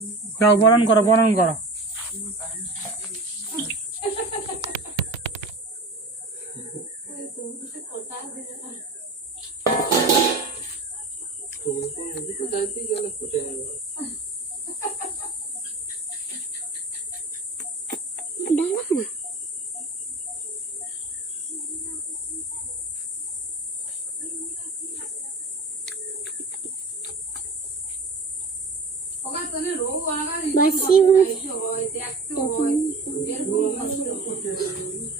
যাও বরণ করো, বরণ করো। বাসি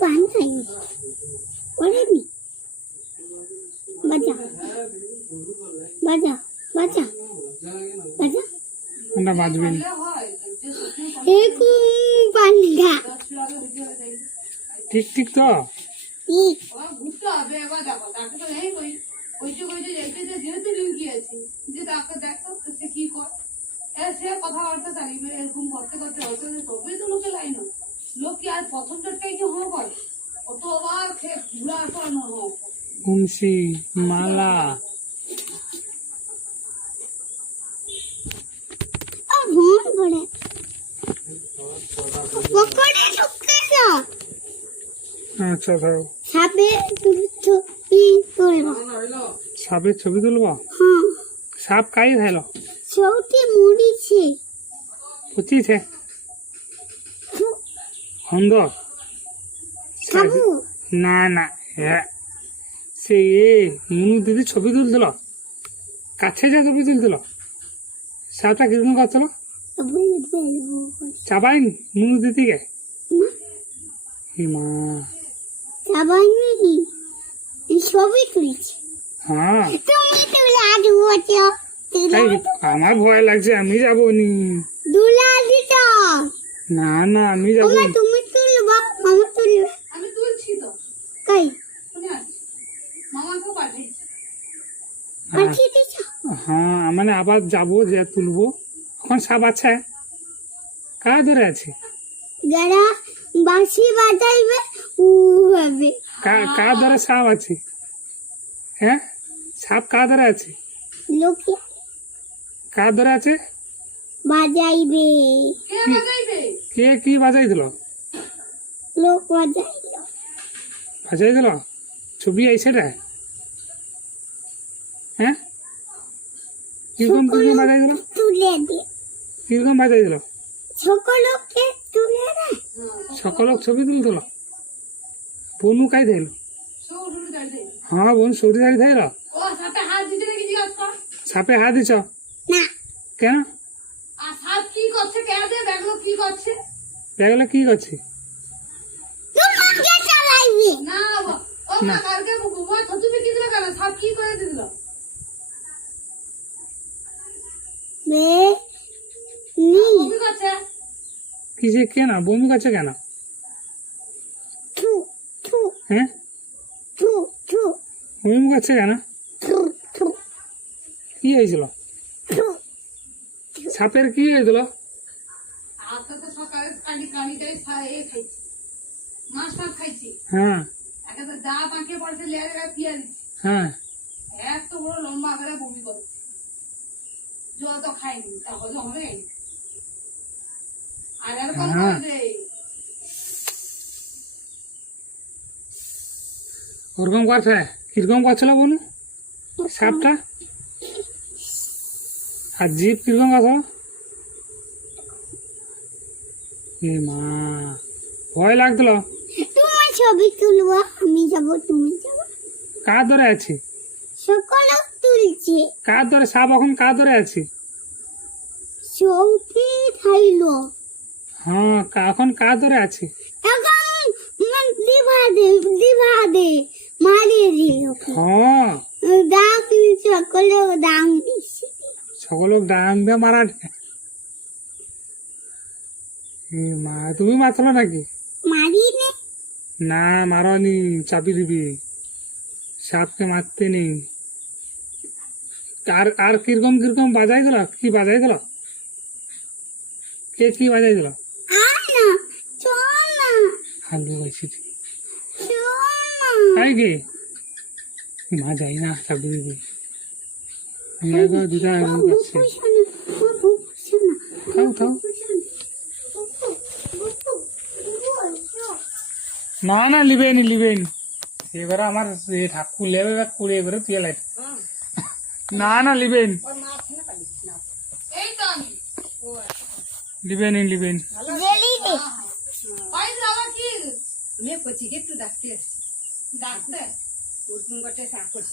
পান খাই ওরেনি বাজা বাজা বাজা বাজা কোনটা বাজবে না? একু পান্ডা ঠিক ঠিক তো। ঠিক কথাবার্তা চালিয়ে এরকম করতে করতে হতে তবেই তো লোকে লাইন লোক কি আর পছন্দটাই কি হওয়া করে অত আবার ঘুরা করানো হোক বংশী মালা ঘুম পড়ে পকড়ে ঢুকেছো আচ্ছা ধরো। সাপে ছবি তুলবো সাপের ছবি তুলবো? হ্যাঁ সাপ কাই খাইলো? ছৌটি মুড়িছে পচিছে হন্দ খাবো না না হ্যাঁ সে মুনু দিদি ছবি তুলছিল, কাছে যা ছবি তুলছিল। সাপটা কিরকম করছিল? চাবাইনি মুনু দিদিকে? মা চাবাইনি ছবি তুলছে হ্যাঁ তুমি তুলে আজ বলছো তাই আমার ভয় লাগছে, আমি যাবো নি। দুলা দিত না না আমি যাবো ওমা তুমি তুলবা মামা তুলবে আমি তুলছি তো কই শুনে আসছি মামাকে পাঠিয়েছি পাঠিয়ে দিছ হ্যাঁ মানে আবার যাবো, যে তুলবো। এখন সাপ আছে কার ধরে আছে? যারা বাঁশি বাজাইবে ও হবে কার ধরে সাপ আছে? হ্যাঁ সাপ কার ধরে আছে? লোকে কার ধরে আছে? বাজাইবে কে বাজাইবে কে কি বাজাই দিল? লোক বাজাইল বাজাই দিল? ছবি আইছে রে? হ্যাঁ কিরকম কিরকম বাজাই দিল? তুলে দে কিরকম বাজাই দিল? সকলকে তুলে দে সকল ছবি তুলছিল। বনু কাই দিল? সব উঠে যাইতে হ্যাঁ বোন সৌরি দাঁড়িয়ে থাকল। ও সাপে হাত দিতে নাকি জিজ্ঞাসা কর সাপে হাত দিছ না কেন? আর সাপ কি করছে কে দে দেখলো কি করছে দেখলে কি করছে? তোমাকে চালাইবে না ও না কালকে বুবা তুমি কি দিলা কেন সাপ কি করে দিল বে নি তুমি করছে কিসে কেন বমি করছে কেন? থু থু হ্যাঁ থু থু বমি করছে কেন? থু থু কি হয়েছিল? থু সাপের কি হয়েছিল? আজকে তো সকালে কানিটাই খাইছি মাছ টাছ খাইছি হ্যাঁ একেবারে দা পাঁকিয়ে পড়েছে লেয়ারে পিয়া দিচ্ছি হ্যাঁ এত বড় লম্বা আকারে বমি করছে জল তো খাইনি তা হজম হবে আর এরকম হ্যাঁ। করে ওরকম করছে? কিরকম করছিল বনু সাপটা? আর জিপ কিরকম করছে? এ মা ভয় লাগছিল। তোমার ছবি তুলবো আমি যাব তুমি যাবো কার ধরে আছে? সকল তুলছে কার ধরে সাপ এখন কার ধরে আছে? ছবি খাইলো হ্যাঁ এখন কার ধরে আছে? এখন দিভা দে মারিয়ে দিল হ্যাঁ দাম সকলে দাম দিচ্ছে সকল ডাং দিয়ে মারা। এ মা তুমি মারছিল নাকি? মারি নে না মারনি, চাপি দিবি। সাপকে মারতে নেই। আর আর কিরকম কিরকম বাজাই দিল? কি বাজাই দিল? কে কি বাজাই দিল? আয় না চল না হালু গাইছি চল না তাই কি মা যাই না, চাপি দিবি। দুটা বাবু পয়সা না বাবু পয়সা না খাও খাও। না না লিবেনি লিবেনি এবারে আমার ঠাকুর লেবে বা করে এবারে তুই লাই না না লিবেন এই তো আমি লিবেনি লিবেন জেলি দে পাইস আবার কি মেয়ে করছি একটু ডাকতে আসছি ডাকতে ওর ঘটে সার করছি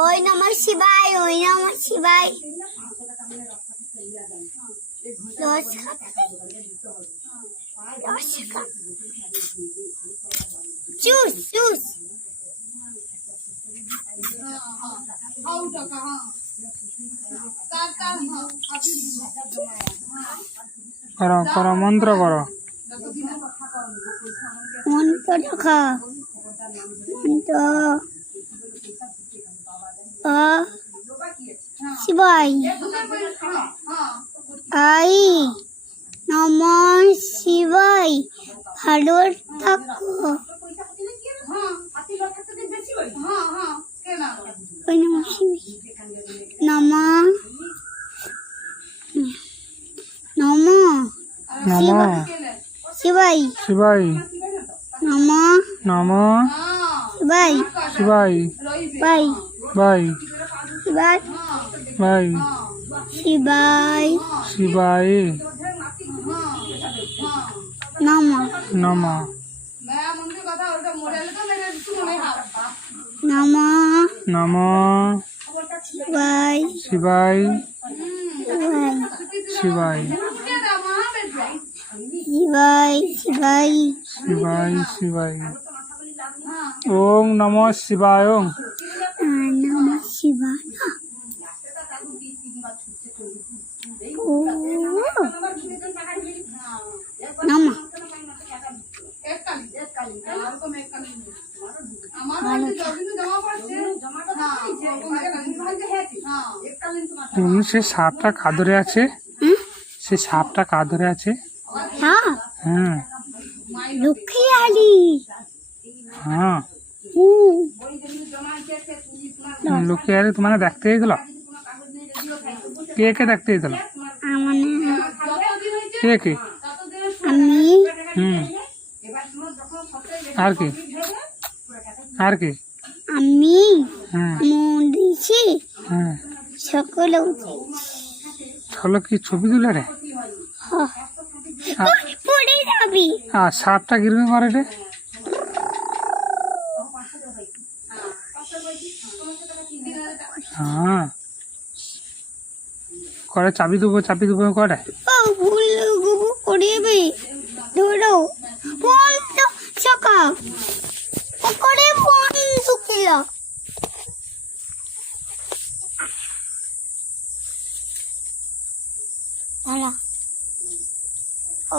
ওই নমঃ শিবায় ওই নমঃ শিবায় দশ চুস চুস হাউ টাকা হ্যাঁ কার কার হ্যাঁ করো করো মন্ত্র করো মন্ত্র রাখা মন্ত্র শিবায় আই নমঃ শিবায় ভালো থাকো হ্যাঁ হ্যাঁ কেন ওই নমঃ শিবায় নমঃ নমঃ নমঃ শিবায় শিবায় নমঃ নমঃ শিবায় শিবায় বাই বাই শিবায় বাই শিবায় শিবায় নমঃ নমঃ মায়া মন্দির কথা ওটা মোড়ালে তো মেরে শুনে হাত নমঃ নমঃ শিবায় শিবায় শিবায় শিবায় শিবায় শিবায় শিবায় শিবায় ওম নমঃ শিবায় নমঃ শিবায় ও নমঃ সে সাপটা কাঁধরে আছে, সে সাপটা কাঁধরে আছে। হ্যাঁ হ্যাঁ লক্ষ্মী আলি হ্যাঁ হুম লোকে আরে তোমার দেখতে গেছিল, কে কে দেখতে গেছিল, আমার কে কে? আমি হুম আর কি, আর কি? আমি হ্যাঁ দিছি হ্যাঁ সকলে হলো কি ছবি তুলে রে? পড়ে যাবি আর সাপটা কিরকম করে রে? হ্যাঁ করে চাবি দেবো করে। ও ভুল গুবু পড়ে যাবে ধরো ফোন তো চাকা ওপরে ফোন শুকিল ভালো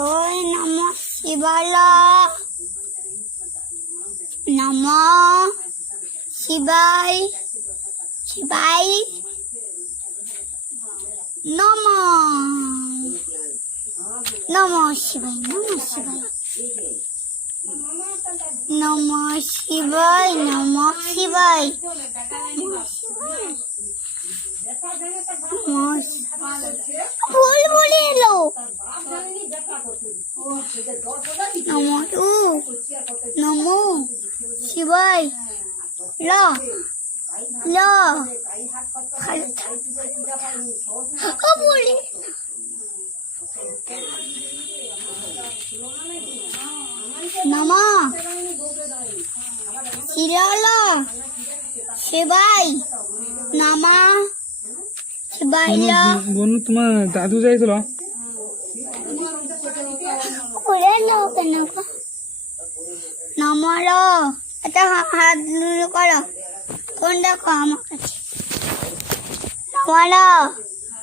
ওই নমঃ শিবায় নমঃ শিবায় শিবায় নমঃ নমঃ শিবায় নমঃ শিবায় নমঃ শিবায় নমঃ শিবায় ভুল বলে এলো নমঃ টু নমঃ শিবায় ল ল বলি নমঃ শিলাল শিবায় নমঃ শিবায় বনু তোমার দাদু যাইছিল, করে লো কেন নমঃ এটা হাত করো কোন দেখো আমার কাছে নমঃ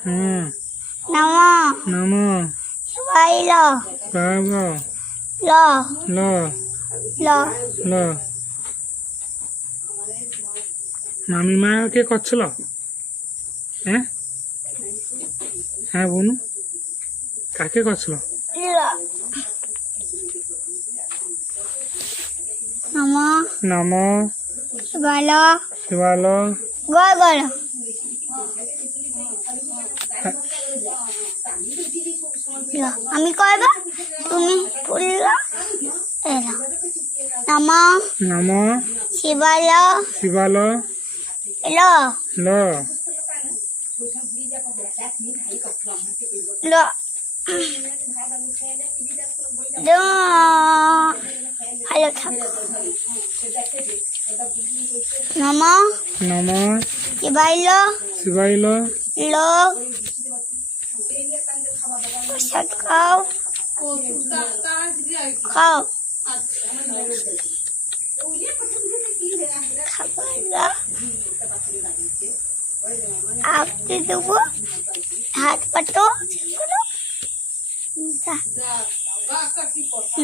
হুম নমঃ নমঃ শিবায় বাবা ল ল ল ল মামিমা কে করছিল? হ্যাঁ হ্যাঁ বনু কাকে করছিল? ল নমঃ নমঃ শিবায় শিবাল গয় গয় আমি কইবা তুমি ফুললা এলা নমঃ নমঃ শিবায় শিবাল ল ল ল ভালো থাকো নমঃ নমঃ শিবায় শিবাইল ল প্রসাদ খাও খাও খাবার আপনি দেবো হাত পাতো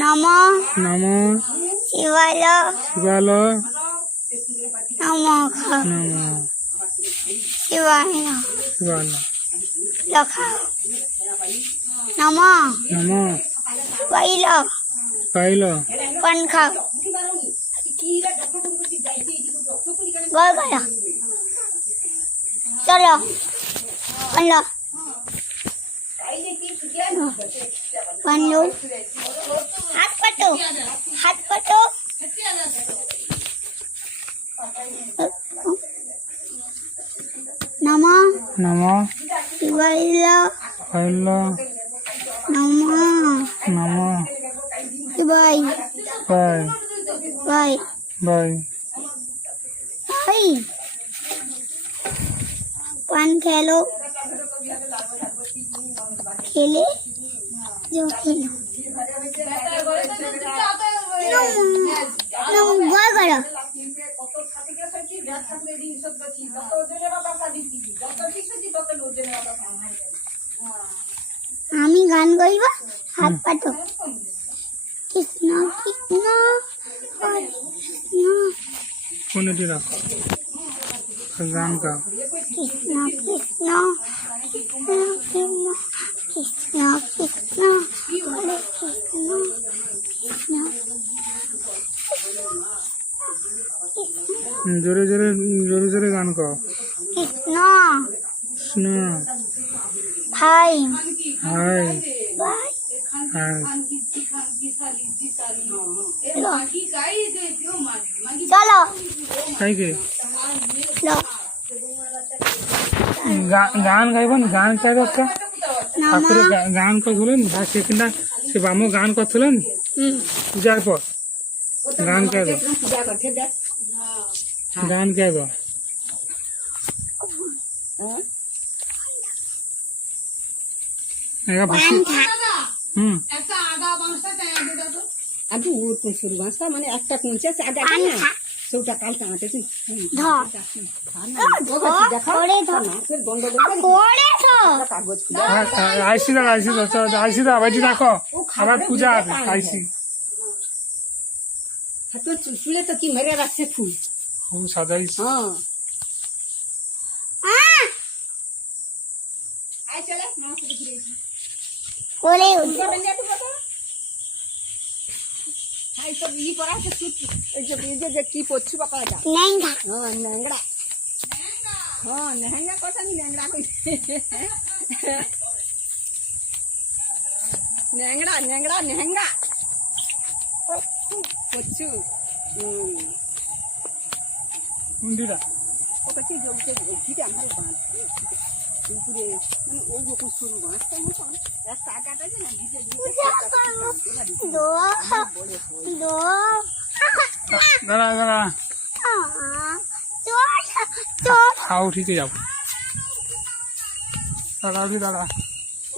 নমঃ নমঃ শিবায় শিবাল নমঃ খাও নমঃ শিবায় শিবাল খাও নমঃ নমঃ শিবায় পাইল পান খাও গয় গয় চলো পানলো পানলো হাত পাতো নম নম শিবায় হইল নম নম শিবায় বাই বাই বাই বাই পান খেলো খেলে जो खेलो गोल करो আমি গান গাইব হাত পাতো কৃষ্ণ কৃষ্ণ হরে কৃষ্ণ কোনটি রাখো গান গাও কৃষ্ণ কৃষ্ণ কৃষ্ণ কৃষ্ণ কৃষ্ণ হরে কৃষ্ণ কৃষ্ণ জোরে জোরে জোরে জোরে গান গাও কৃষ্ণ কৃষ্ণ ভাই হাই ভাই হাই চলো তাই কি লো গান গাইবন গান চাই একটা নম ঠাকুরের গান করছিলেন সেখানটা সে বামু গান করছিলেন পূজার পর গান কে দো পূজা করছে দেখ গান কে দো একটা আদা বাংশা টাঙা দিয়ে দাও তো। আগে ওর কোন সরু বাঁশটা মানে একটা কোনছে আগে সৌটা কাল টাঙাতে তুই ধর ধরে ধর নাচের বন্ধ ধরে ধর কাগজ খুলে আইসি দা আইসি দা বাইটি রাখো আবার পূজা হবে আইসি তোর চুলে তো কি মেরে রাখছে ফুল খুব সাজাইছি হ্যাঁ আই চলে মাছ দেখি রেছি কোলে হাই তো ই পরা আছে সুট এই যে কি পড়ছু বাবা যা লেঙ্গা হ্যাঁ ন্যাংড়া হ্যাঁ ন্যাংড়া কথা নি ন্যাংড়া কই ন্যাংড়া ন্যাংড়া ন্যাংড়া পড়ছু কোনটিটা ও কাছে জমতে ভিটা আমার বাঁধ পুরে মানে ও রকম সরু বাঁধটা মতো রাস্তা কাটা যায় না ভিজে দো দো দাঁড়া দাঁড়া চল চল খাও ঠিক যাও দাঁড়া দাঁড়া